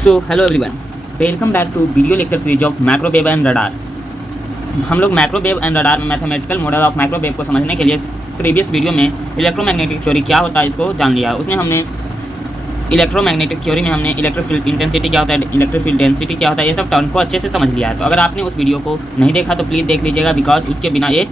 So hello everyone, welcome back to video lecture series of microwave and radar. हम लोग microwave and radar में mathematical model of microwave को समझने के लिए प्रीवियस वीडियो में इलेक्ट्रोमैग्नेटिक थ्योरी क्या होता है इसको जान लिया। उसमें हमने इलेक्ट्रोमैग्नेटिक थ्योरी में हमने इलेक्ट्रिक फील्ड इंटेंसिटी क्या होता है, इलेक्ट्रिक फील्ड डेंसिटी क्या होता है, ये सब टर्म को अच्छे से समझ लिया है। तो अगर आपने उस वीडियो को नहीं देखा तो प्लीज़ देख लीजिएगा, बिकॉज उसके बिना ये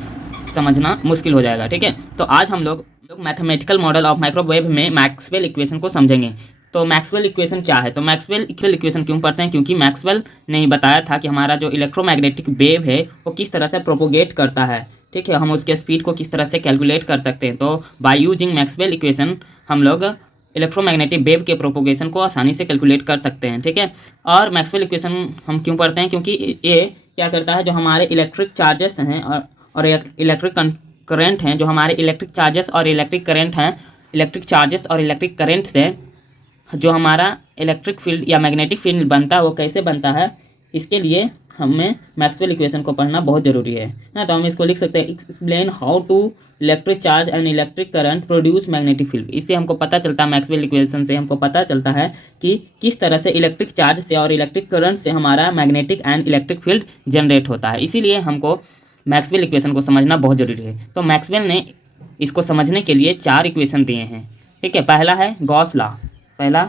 समझना मुश्किल हो जाएगा। ठीक है, तो आज हम लोग मैथमेटिकल मॉडल ऑफ माइक्रोवेव में मैक्सवेल इक्वेशन को समझेंगे। तो मैक्सवेल इक्वेशन क्या है, तो मैक्सवेल इक्वेशन क्यों पढ़ते हैं, क्योंकि मैक्सवेल ने ही बताया था कि हमारा जो इलेक्ट्रोमैग्नेटिक वेव है वो किस तरह से प्रोपोगेट करता है। ठीक है, हम उसके स्पीड को किस तरह से कैलकुलेट कर सकते हैं। तो बाय यूजिंग मैक्सवेल इक्वेशन हम लोग इलेक्ट्रोमैग्नेटिक वेव के प्रोपोगेशन को आसानी से कैलकुलेट कर सकते हैं। ठीक है, और मैक्सवेल इक्वेशन हम क्यों पढ़ते हैं, क्योंकि ये क्या करता है, जो हमारे इलेक्ट्रिक चार्जेस हैं और इलेक्ट्रिक करंट हैं, जो हमारे इलेक्ट्रिक चार्जेस और इलेक्ट्रिक करंट हैं, इलेक्ट्रिक चार्जेस और इलेक्ट्रिक करंट से जो हमारा इलेक्ट्रिक फील्ड या मैग्नेटिक फील्ड बनता है वो कैसे बनता है, इसके लिए हमें मैक्सवेल इक्वेशन को पढ़ना बहुत ज़रूरी है ना। तो हम इसको लिख सकते हैं, explain how to electric charge and electric current produce magnetic field. इससे हमको पता चलता है, मैक्सवेल इक्वेशन से हमको पता चलता है कि किस तरह से इलेक्ट्रिक चार्ज से और इलेक्ट्रिक करंट से हमारा magnetic and electric field generate होता है। इसीलिए हमको मैक्सवेल इक्वेशन को समझना बहुत ज़रूरी है। तो मैक्सवेल ने इसको समझने के लिए 4 इक्वेशन दिए हैं। ठीक है, पहला है गॉस लॉ। पहला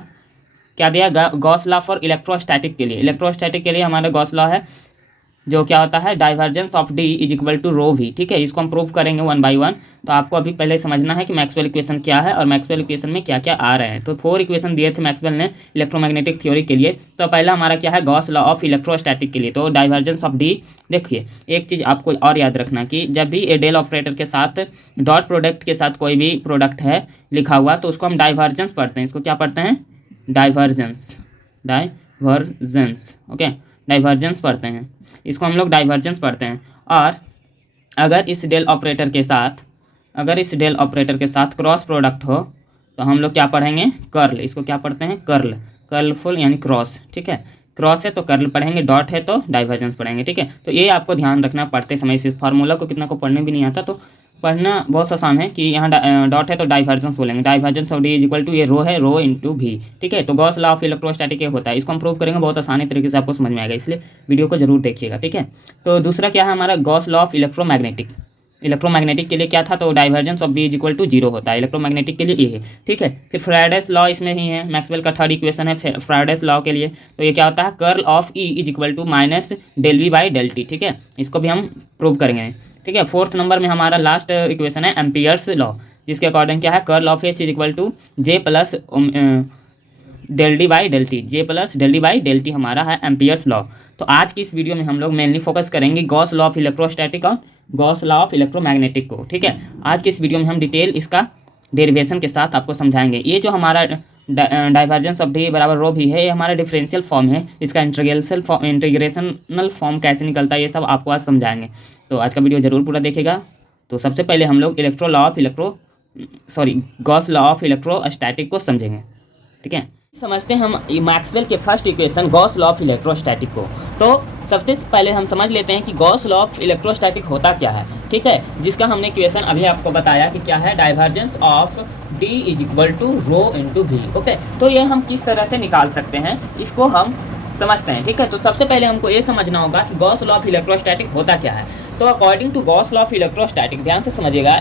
क्या दिया, गॉस लॉ फॉर इलेक्ट्रोस्टैटिक के लिए। इलेक्ट्रोस्टैटिक के लिए हमारा गॉस लॉ है, जो क्या होता है, divergence of D is equal to rho V. ठीक है, इसको हम प्रूव करेंगे 1 बाई 1। तो आपको अभी पहले समझना है कि मैक्सवेल इक्वेशन क्या है और मैक्सवेल इक्वेशन में क्या क्या आ रहे हैं। तो 4 इक्वेशन दिए थे मैक्सवेल ने इलेक्ट्रोमैग्नेटिक थ्योरी के लिए। तो पहला हमारा क्या है, गॉस लॉ ऑफ इलेक्ट्रोस्टैटिक के लिए। तो डाइवर्जेंस ऑफ डी, देखिए एक चीज़ आपको और याद रखना कि जब भी ए डेल ऑपरेटर के साथ डॉट प्रोडक्ट के साथ कोई भी प्रोडक्ट है लिखा हुआ, तो उसको हम डाइवर्जेंस पढ़ते हैं। इसको क्या पढ़ते हैं, डाइवर्जेंस। ओके, डाइवर्जेंस पढ़ते हैं, इसको हम लोग डाइवर्जेंस पढ़ते हैं। और अगर इस डेल ऑपरेटर के साथ क्रॉस प्रोडक्ट हो तो हम लोग क्या पढ़ेंगे, कर्ल। इसको क्या पढ़ते हैं, कर्लफुल यानी क्रॉस। ठीक है, क्रॉस है तो कर्ल पढ़ेंगे, डॉट है तो डाइवर्जेंस पढ़ेंगे। ठीक है, तो ये आपको ध्यान रखना पढ़ते समय। इस फार्मूला को कितना को पढ़ने भी नहीं आता, तो पढ़ना बहुत आसान है कि यहाँ डॉट है तो डाइवर्जेंस बोलेंगे। Divergence of D is equal to, ये रो है, रो इंटू भी। ठीक है, तो गॉस लॉ ऑफ इलेक्ट्रोस्टैटिक होता है, इसको हम प्रूव करेंगे, बहुत आसानी तरीके से आपको समझ में आएगा, इसलिए वीडियो को जरूर देखिएगा। ठीक है, तो दूसरा क्या है हमारा, Gauss law of electromagnetic. Electromagnetic के लिए क्या था, तो divergence of B is equal to 0 होता है। इलेक्ट्रोमैग्नेटिक के लिए ये है। ठीक है, फिर फ्राइडेस लॉ इसमें ही है, मैक्सवेल का 3rd इक्वेशन है फ्राइडेस लॉ के लिए। तो ये क्या होता है, curl of E is equal to minus del V by del T. ठीक है, इसको भी हम प्रूव करेंगे। ठीक है, 4th नंबर में हमारा लास्ट इक्वेशन है एम्पियर्स लॉ, जिसके अकॉर्डिंग क्या है, curl of H is equal to J plus del D by del T. J plus del D by del T हमारा है एम्पियर्स लॉ। तो आज की इस वीडियो में हम लोग मेनली फोकस करेंगे गॉस लॉ ऑफ इलेक्ट्रोस्टैटिक और गॉस लॉ ऑफ इलेक्ट्रोमैग्नेटिक को। ठीक है, आज की इस वीडियो में हम डिटेल इसका डेरिवेशन के साथ आपको समझाएंगे। ये जो हमारा डाइवर्जेंस ऑफ डी बराबर रो भी है, ये हमारा डिफरेंशियल फॉर्म है। इसका इंटीग्रेशनल फॉर्म कैसे निकलता है, ये सब आपको आज समझाएंगे। तो आज का वीडियो जरूर पूरा देखेगा। तो सबसे पहले हम लोग गॉस लॉ ऑफ इलेक्ट्रोस्टैटिक को समझेंगे। ठीक है, समझते हैं हम मैक्सवेल के first equation Gauss law of electrostatic को। तो सबसे पहले हम समझ लेते हैं कि गॉस लॉ ऑफ इलेक्ट्रोस्टैटिक होता क्या है। ठीक है, जिसका हमने इक्वेशन अभी आपको बताया कि क्या है, divergence of D is equal to rho into V. Okay, तो ये हम किस तरह से निकाल सकते हैं, इसको हम समझते हैं। ठीक है, तो सबसे पहले हमको ये समझना होगा कि गॉस लॉ ऑफ इलेक्ट्रोस्टैटिक होता क्या है। तो according to Gauss law of electrostatic, ध्यान से समझिएगा,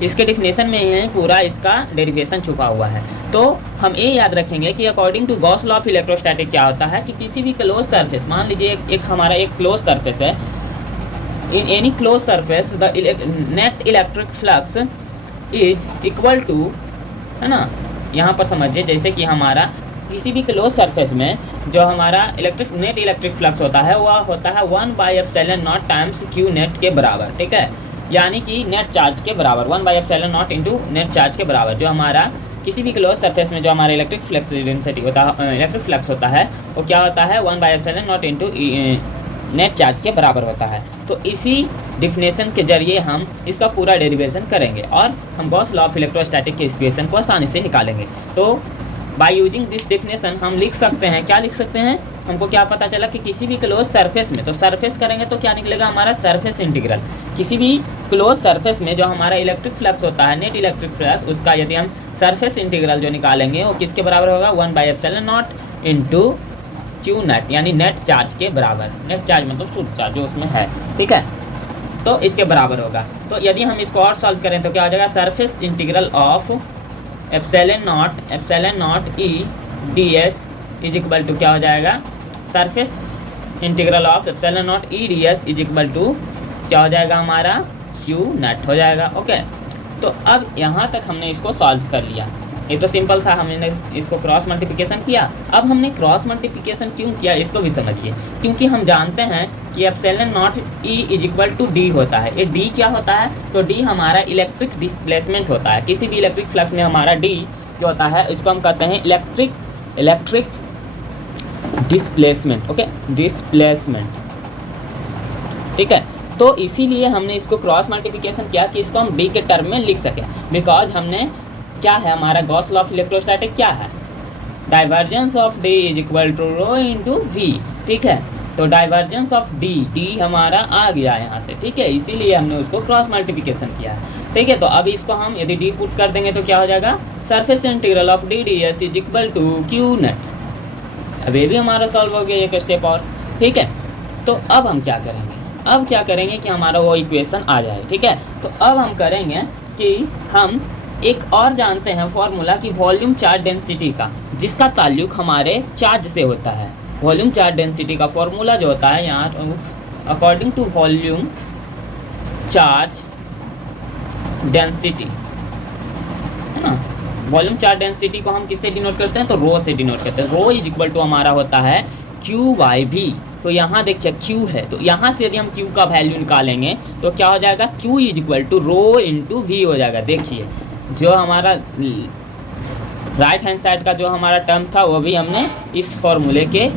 इसके डिफिनेशन में ही पूरा इसका डेरिवेशन छुपा हुआ है। तो हम ये याद रखेंगे कि according to Gauss law of electrostatic क्या होता है कि किसी भी क्लोज सरफेस, मान लीजिए एक हमारा एक क्लोज सरफेस है, in any close surface the net electric flux is equal to, है ना, यहाँ पर समझिए जैसे कि हमारा किसी भी क्लोज सरफेस में जो हमारा नेट इलेक्ट्रिक फ्लक्स होता है वह होता है 1/ε0 टाइम्स क्यू नेट के बराबर। ठीक है, यानी कि नेट चार्ज के बराबर 1/ε0 इंटू नेट चार्ज के बराबर। जो हमारा किसी भी क्लोज सरफेस में जो हमारा इलेक्ट्रिक फ्लक्स डेंसिटी होता है, इलेक्ट्रिक फ्लक्स होता है, वो क्या होता है 1/ε0 इंटू नेट चार्ज के बराबर होता है। तो इसी डिफिनेशन के जरिए हम इसका पूरा डेरिवेशन करेंगे और हम गॉस लॉ ऑफ इलेक्ट्रोस्टैटिक के इक्वेशन को आसानी से निकालेंगे। तो बाय यूजिंग दिस डेफिनेशन हम लिख सकते हैं, क्या लिख सकते हैं, हमको क्या पता चला कि किसी भी क्लोज सरफेस में, तो सरफेस करेंगे तो क्या निकलेगा हमारा, सरफेस इंटीग्रल। किसी भी क्लोज सरफेस में जो हमारा इलेक्ट्रिक फ्लक्स होता है, नेट इलेक्ट्रिक फ्लक्स, उसका यदि हम सरफेस इंटीग्रल जो निकालेंगे वो किसके बराबर होगा, 1/ε0 इंटू क्यू नेट, यानी नेट चार्ज के बराबर। नेट चार्ज मतलब शुद्ध चार्ज जो उसमें है, ठीक है, तो इसके बराबर होगा। तो यदि हम इसको और सॉल्व करें तो क्या हो जाएगा, surface integral of epsilon naught E D S is equal to क्या हो जाएगा, surface integral of epsilon naught E D S is equal to क्या हो जाएगा हमारा, क्यू नेट हो जाएगा। ओके, तो अब यहाँ तक हमने इसको सॉल्व कर लिया। ये तो सिंपल था, हमने इसको क्रॉस मल्टीप्लिकेशन किया। अब हमने क्रॉस मल्टीप्लिकेशन क्यों किया इसको भी समझिए, क्योंकि हम जानते हैं कि epsilon naught E is equal to D होता है। ये डी क्या होता है, तो डी हमारा इलेक्ट्रिक डिस्प्लेसमेंट होता है। किसी भी इलेक्ट्रिक फ्लक्स में हमारा डी जो होता है इसको हम कहते हैं इलेक्ट्रिक डिस्प्लेसमेंट। ओके, डिस्प्लेसमेंट, ठीक है। तो इसीलिए हमने इसको क्रॉस मल्टीप्लिकेशन किया कि इसको हम डी के टर्म में लिख सकें, बिकॉज हमने क्या है, हमारा गॉस लॉ ऑफ इलेक्ट्रोस्टैटिक क्या है, divergence of D is equal to rho into V, ठीक है। तो डाइवर्जेंस ऑफ डी हमारा आ गया यहाँ से, ठीक है, इसीलिए हमने उसको क्रॉस मल्टीप्लिकेशन किया है, ठीक है। तो अब इसको हम यदि डी पुट कर देंगे तो क्या हो जाएगा, surface integral of D D S is equal to Q net. अब ये भी हमारा सॉल्व हो गया एक स्टेप और, ठीक है। तो अब हम क्या करेंगे, अब क्या करेंगे कि हमारा वो इक्वेशन आ जाए, ठीक है। तो अब हम करेंगे कि हम एक और जानते हैं फॉर्मूला की वॉल्यूम चार्ज डेंसिटी का, जिसका ताल्लुक हमारे चार्ज से होता है। वॉल्यूम चार्ज डेंसिटी का फॉर्मूला जो होता है यहाँ, according to volume charge density, है ना। वॉल्यूम चार्ज डेंसिटी को हम किससे डिनोट करते हैं, तो रो से डिनोट करते हैं। रो इज इक्वल टू हमारा होता है क्यू बाई वी। तो यहाँ देखिए क्यू है, तो यहाँ से यदि हम क्यू का वैल्यू निकालेंगे तो क्या हो जाएगा, Q is equal to rho into V हो जाएगा। देखिए जो हमारा राइट हैंड साइड का जो हमारा टर्म था वो भी हमने इस फॉर्मूले के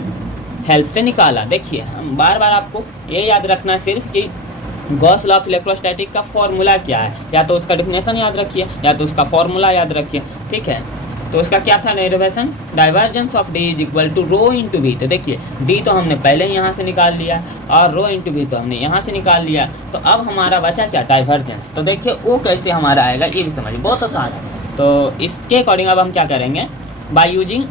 हेल्प से निकाला। देखिए हम बार बार आपको ये याद रखना है सिर्फ कि गॉस लॉ ऑफ इलेक्ट्रोस्टैटिक का फॉर्मूला क्या है, या तो उसका डेफिनेशन याद रखिए या तो उसका फॉर्मूला याद रखिए, ठीक है। तो उसका क्या था derivation, divergence of D is equal to rho into V. तो देखिए डी तो हमने पहले ही यहाँ से निकाल लिया और रो इंटू वी तो हमने यहाँ से निकाल लिया। तो अब हमारा बचा क्या, डाइवर्जेंस। तो देखिए वो कैसे हमारा आएगा ये भी समझिए, बहुत आसान है। तो इसके अकॉर्डिंग अब हम क्या करेंगे, by using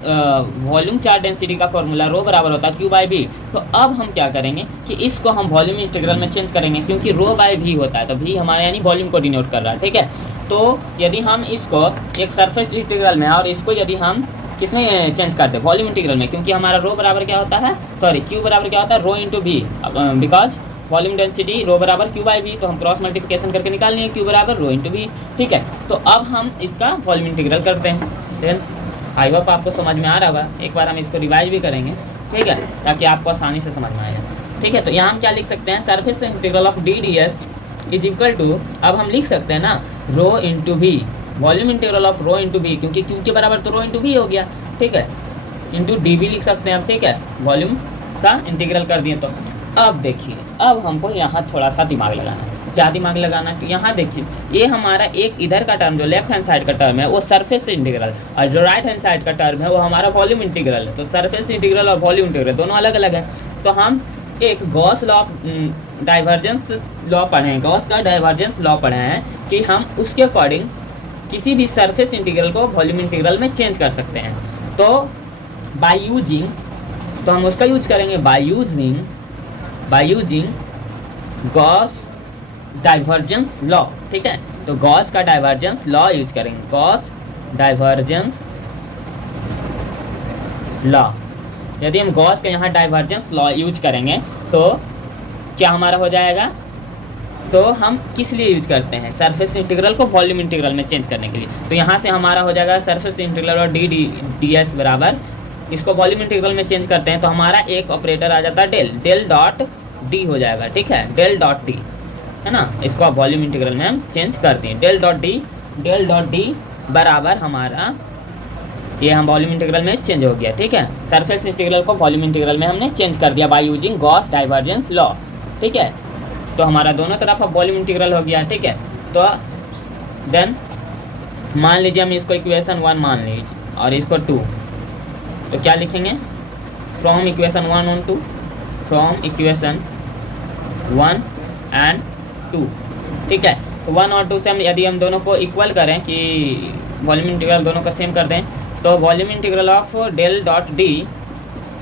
volume charge density का फॉर्मूला रो बराबर होता है क्यू बाई वी। तो अब हम क्या करेंगे कि इसको हम वॉल्यूम इंटीग्रल में चेंज करेंगे, क्योंकि रो बाई वी होता है तो वी हमारा यानी वॉल्यूम को डिनोट कर रहा है, ठीक है। तो यदि हम इसको एक सरफेस इंटीग्रल में और इसको यदि हम किसमें चेंज करते हैं, वॉल्यूम इंटीग्रल में, क्योंकि हमारा रो बराबर क्या होता है, सॉरी क्यू बराबर क्या होता है, rho into V, because volume density rho बराबर क्यू बाई वी। तो हम क्रॉस मल्टीप्लिकेशन करके निकाल लेंगे क्यू बराबर रो इंटू वी, ठीक है। तो अब हम इसका वॉल्यूम इंटीग्रल करते हैं। देन आई होप आपको समझ में आ रहा होगा, एक बार हम इसको रिवाइज भी करेंगे, ठीक है, ताकि आपको आसानी से समझ में आएगा, ठीक है। तो यहाँ हम क्या लिख सकते हैं, surface integral of D D S is equal to, अब हम लिख सकते हैं ना, rho into V, volume integral of rho into V, क्योंकि क्यू के बराबर तो रो इंटू वी हो गया, ठीक है, इंटू डी वी लिख सकते हैं अब, ठीक है, वॉल्यूम का इंटीग्रल कर दिए। तो अब देखिए अब हमको यहाँ थोड़ा सा दिमाग लगाना है। क्या दिमाग लगाना है, तो यहाँ देखिए ये हमारा एक इधर का टर्म जो लेफ्ट हैंड साइड का टर्म है वो सरफेस इंटीग्रल, और जो राइट हैंड साइड का टर्म है वो हमारा वॉल्यूम इंटीग्रल है। तो सरफेस इंटीग्रल और वॉल्यूम इंटीग्रल दोनों अलग अलग है। तो हम एक Gauss law of divergence law पढ़े हैं, गॉस का डाइवर्जेंस लॉ पढ़े हैं कि हम उसके अकॉर्डिंग किसी भी सरफेस इंटीग्रल को वॉल्यूम इंटीग्रल में चेंज कर सकते हैं। तो बाय यूजिंग, तो हम उसका यूज करेंगे by using Gauss divergence law, ठीक है। तो गॉस का डाइवर्जेंस लॉ यूज करेंगे, गॉस डाइवर्जेंस लॉ। यदि हम गॉस के यहाँ डाइवर्जेंस लॉ यूज करेंगे तो क्या हमारा हो जाएगा, तो हम किस लिए यूज करते हैं, सरफेस इंटीग्रल को वॉल्यूम इंटीग्रल में चेंज करने के लिए। तो यहाँ से हमारा हो जाएगा सरफेस इंटीग्रल और डी एस बराबर, इसको वॉल्यूम इंटीग्रल में चेंज करते हैं तो हमारा एक ऑपरेटर आ जाता है डेल डॉट डी हो जाएगा, ठीक है, डेल डॉट डी, है ना। इसको आप वॉल्यूम इंटीग्रल में हम चेंज करते हैं, डेल डॉट डी बराबर हमारा ये हम वॉल्यूम इंटीग्रल में चेंज हो गया, ठीक है। सरफेस इंटीग्रल को वॉल्यूम इंटीग्रल में हमने चेंज कर दिया by using Gauss divergence law, ठीक है। तो हमारा दोनों तरफ अब वॉल्यूम इंटीग्रल हो गया, ठीक है। तो देन मान लीजिए हम इसको इक्वेशन 1 मान लीजिए और इसको 2, तो क्या लिखेंगे, फ्रॉम इक्वेशन 1 और 2, फ्रॉम इक्वेशन 1 एंड 2, ठीक है। तो 1 और 2 से हम यदि हम दोनों को इक्वल करें कि वॉल्यूम इंटीग्रल दोनों का सेम कर दें, तो volume integral of del dot D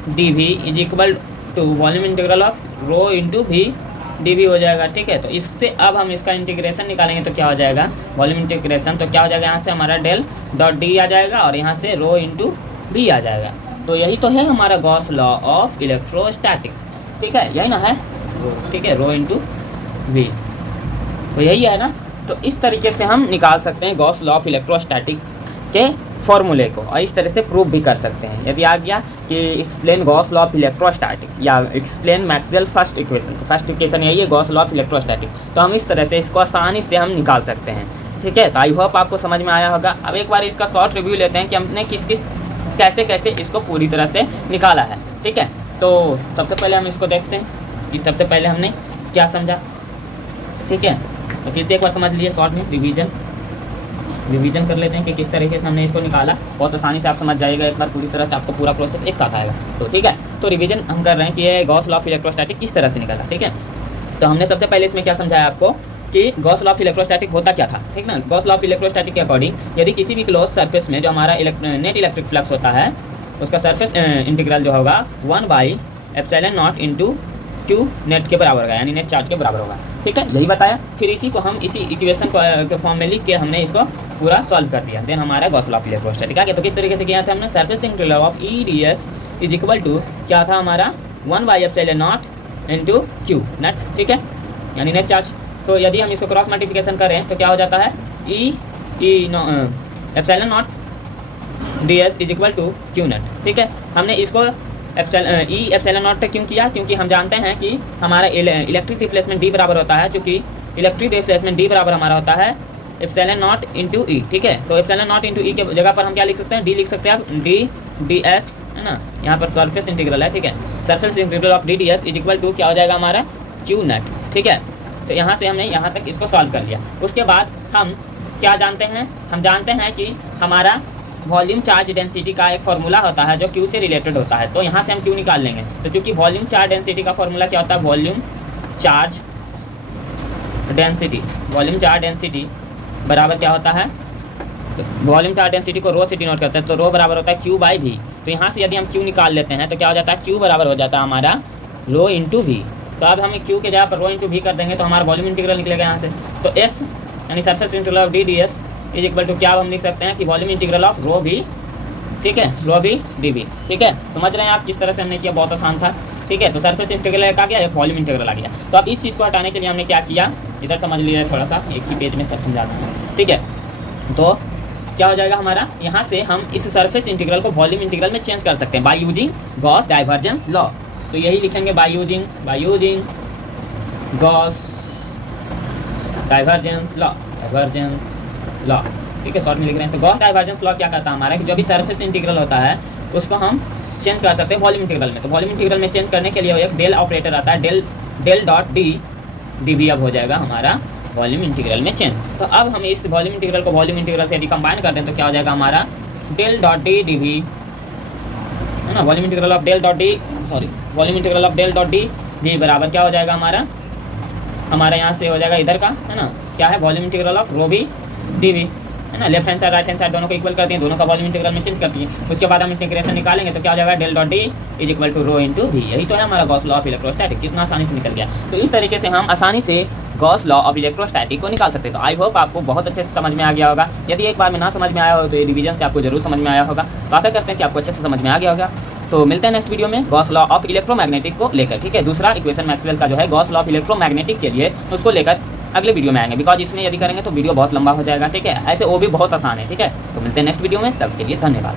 D V is equal to volume integral of rho into V D V हो जाएगा। ठीक है, तो इससे अब हम इसका इंटीग्रेशन निकालेंगे तो क्या हो जाएगा, वॉल्यूम इंटीग्रेशन, तो क्या हो जाएगा, यहाँ से हमारा डेल डॉट डी आ जाएगा और यहाँ से रो इंटू वी आ जाएगा। तो यही तो है हमारा गॉस लॉ ऑफ इलेक्ट्रोस्टैटिक। ठीक है, यही ना है, ठीक है, रो इंटू वी, तो यही है ना। तो इस तरीके से हम निकाल सकते हैं गॉस लॉ ऑफ इलेक्ट्रोस्टैटिक के फॉर्मूले को, और इस तरह से प्रूव भी कर सकते हैं। यदि आ गया कि explain Gauss law of electrostatic या एक्सप्लेन मैक्सवेल फर्स्ट इक्वेशन, तो फर्स्ट इक्वेशन यही है गॉस लॉ ऑफ इलेक्ट्रोस्टैटिक, तो हम इस तरह से इसको आसानी से हम निकाल सकते हैं। ठीक है, तो आई होप आपको समझ में आया होगा। अब एक बार इसका शॉर्ट रिव्यू लेते हैं कि हमने किस किस कैसे कैसे इसको पूरी तरह से निकाला है। ठीक है, तो सबसे पहले हम इसको देखते हैं कि सबसे पहले हमने क्या समझा। ठीक है, तो फिर से एक बार समझ लीजिए, शॉर्ट में रिवीजन कर लेते हैं कि किस तरीके से हमने इसको निकाला। बहुत आसानी से आप समझ जाएगा, एक बार पूरी तरह से आपको पूरा प्रोसेस एक साथ आएगा। तो ठीक है, तो रिवीजन हम कर रहे हैं कि ये गॉस लॉ ऑफ इलेक्ट्रोस्टैटिक किस तरह से निकाला। ठीक है, तो हमने सबसे पहले इसमें क्या समझाया आपको कि गॉस लॉ ऑफ इलेक्ट्रोस्टैटिक होता क्या था। ठीक ना, गॉस लॉ ऑफ इलेक्ट्रोस्टैटिक के अकॉर्डिंग यदि किसी भी क्लोज सरफेस में जो हमारा नेट इलेक्ट्रिक फ्लक्स होता है उसका सरफेस इंटीग्रल जो होगा 1/ε0 इंटू क्यू नेट के बराबर होगा, यानी नेट चार्ज के बराबर होगा। ठीक है, यही बताया। फिर इसी को हम इसी इक्वेशन के फॉर्म में लिख के हमने इसको पूरा सॉल्व कर दिया। देन हमारा गॉस लॉ ऑफ इलेक्ट्रोस्टैटिक आ गया। तो किस तरीके से किया था हमने, surface integral of E D S is equal to क्या था हमारा 1/ε0 इंटू क्यू नेट। ठीक है, यानी नेट चार्ज। तो यदि हम इसको क्रॉस मल्टीप्लिकेशन करें तो क्या हो जाता है, ε0 D S is equal to Q net. ठीक है, हमने इसको ε0 पे क्यों किया, क्योंकि हम जानते हैं कि हमारा इलेक्ट्रिक डिस्प्लेसमेंट डी बराबर होता है, चूँकि इलेक्ट्रिक डिस्प्लेसमेंट डी बराबर हमारा होता है ε0 इंटू ई। ठीक है, तो ε0 इंटू ई के जगह पर हम क्या लिख सकते हैं, डी लिख सकते हैं आप, डी एस है ना, यहाँ पर सरफेस इंटीग्रल है। ठीक है, surface integral of D D S is equal to क्या हो जाएगा हमारा क्यू नेट। ठीक है, तो यहाँ से हमने यहाँ तक इसको सॉल्व कर लिया। उसके बाद हम क्या जानते हैं, हम जानते हैं कि हमारा वॉल्यूम चार्ज डेंसिटी का एक फार्मूला होता है जो क्यू से रिलेटेड होता है। तो यहाँ से हम क्यू निकाल लेंगे। तो चूँकि वॉल्यूम चार्ज डेंसिटी का फार्मूला क्या होता है, वॉल्यूम चार्ज डेंसिटी बराबर क्या होता है, वॉल्यूम चार्ज डेंसिटी को रो से डिनोट करते हैं, तो रो बराबर होता है क्यू बाई वी। तो यहाँ से यदि हम क्यू निकाल लेते हैं तो क्या हो जाता है, क्यू बराबर हो जाता है हमारा रो इंटू वी। तो अब हम क्यू के जगह पर रो इंटू वी कर देंगे तो हमारा वॉल्यूम इंटीग्रल निकलेगा यहाँ से। तो एस यानी surface integral of D D S is equal to क्या हम लिख सकते हैं कि वॉल्यूम इंटीग्रल ऑफ रो भी, ठीक है, रो भी डी वी। ठीक है, समझ रहे हैं आप किस तरह से हमने किया, बहुत आसान था। ठीक है, तो सरफेस इंटीग्रल आ गया, एक वॉल्यूम इंटीग्रल आ गया। तो अब इस चीज़ को हटाने के लिए हमने क्या किया, इधर समझ लिया थोड़ा सा, एक ही पेज में सब समझा दूँ। ठीक है, तो क्या हो जाएगा हमारा, यहाँ से हम इस सरफेस इंटीग्रल को वॉल्यूम इंटीग्रल में चेंज कर सकते हैं by using Gauss divergence law. तो यही लिखेंगे by using Gauss divergence law. ठीक है, शॉर्ट में लिख रहे हैं। तो गॉस डाइवर्जेंस लॉ क्या कहता है हमारा कि जो भी सरफेस इंटीग्रल होता है उसको हम चेंज कर सकते हैं वॉल्यूम इंटीग्रल में। तो वॉल्यूम इंटीग्रल में चेंज करने के लिए एक डेल ऑपरेटर आता है, डेल डॉट डी वी अब हो जाएगा हमारा वॉल्यूम इंटीग्रल में चेंज। तो अब हम इस वॉल्यूम इंटीग्रल को वॉल्यूम इंटीग्रल से यदि कंबाइन करते हैं तो क्या हो जाएगा हमारा del dot D D V, है ना, volume integral of del dot D V बराबर क्या हो जाएगा हमारा यहाँ से हो जाएगा इधर का, है ना, क्या है, वॉल्यूम इंटीग्रल ऑफ रो भी डी वी, है ना, left hand side right hand side दोनों को इक्वल करती हैं, दोनों का वॉल्यूम इंटीग्रल में चेंज करती है। उसके बाद हम इंटीग्रेशन निकालेंगे तो क्या हो जाएगा, del dot D is equal to rho into V. यही तो है हमारा गॉस लॉ ऑफ इलेक्ट्रोस्टैटिक, कितना आसानी से निकल गया। तो इस तरीके से हम आसानी से गॉस लॉ ऑफ इलेक्ट्रोस्टैटिक को निकाल सकते हैं। तो आई होप आपको बहुत अच्छे से समझ में आ गया होगा। यदि एक बार में ना समझ में आया हो तो ये रिवीजन से आपको जरूर समझ में आया होगा। तो आशा करते हैं कि आपको अच्छे से समझ में आ गया होगा। तो मिलते हैं नेक्स्ट वीडियो में गॉस लॉ ऑफ इलेक्ट्रोमैग्नेटिक को लेकर। ठीक है, दूसरा इक्वेशन मैक्सवेल का जो है गॉस लॉ ऑफ इलेक्ट्रोमैग्नेटिक के लिए उसको लेकर अगले वीडियो में आएंगे, बिकॉज इसमें यदि करेंगे तो वीडियो बहुत लंबा हो जाएगा। ठीक है, ऐसे वो भी बहुत आसान है। ठीक है, तो मिलते हैं नेक्स्ट वीडियो में, तब के लिए धन्यवाद।